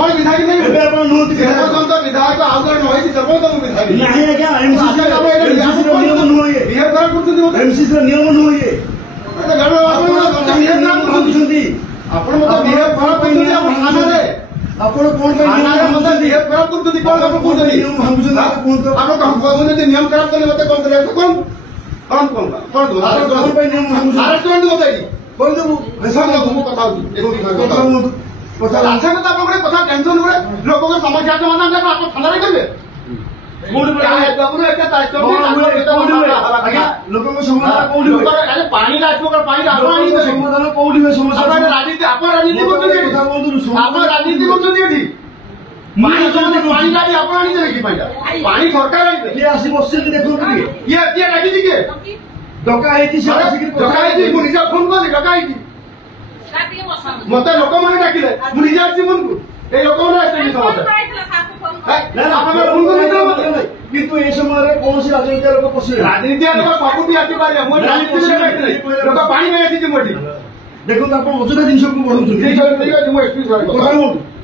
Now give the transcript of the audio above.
कौन विधायक नहीं विधायक आउ जन नहीं सरपंच विधायक नहीं आज्ञा एमसीसी नियम नुह ये बिहेव खराब करछन एमसीसी नियम नुह ये आपण मत बिहेव खराब करछन थाना रे आपण कोन थाना रे मत बिहेव खराब करछन कोन आपण कोन नियम भांगुछन कोन तो आपण कोन जे नियम खराब करले मते कोन करे कोन कोन कोन कोन दो कोन पे नियम भांगुछन अरेस्ट करन दो ताई कोन दो रेसा को कथा होती कथा रास्ता में आप कथा टेंशन हुए लोगों को समस्या समाधान करना आप थाना रे करबे कोडी पर बाबू एक ताइस लोगों को समाधान कोडी अरे पानी रास्ता कर पानी आपण आनी समाधान कोडी में समस्या आपण राजनीति आपण राजनीति करछन आपण राजनीति करछन एठी पानी गाड़ी आपण आनी दे कि पानी सरकार आनी ये आसी बससे देखो ये राजनीति के डकायती से डकायती को निजा फोन कर डकायती मत लोक मैंने डाकिले मुझे आसी मन को ए लोक मैंने आसी समस्या किंतु ए समय रे कौन सी राजनीति लोक पसि राजनीति लोक सबुटी आसी पारे मो राजनीति लोक पानी में आसी मोटी देखो आप अजुदा जिनस को बढ़ौ छु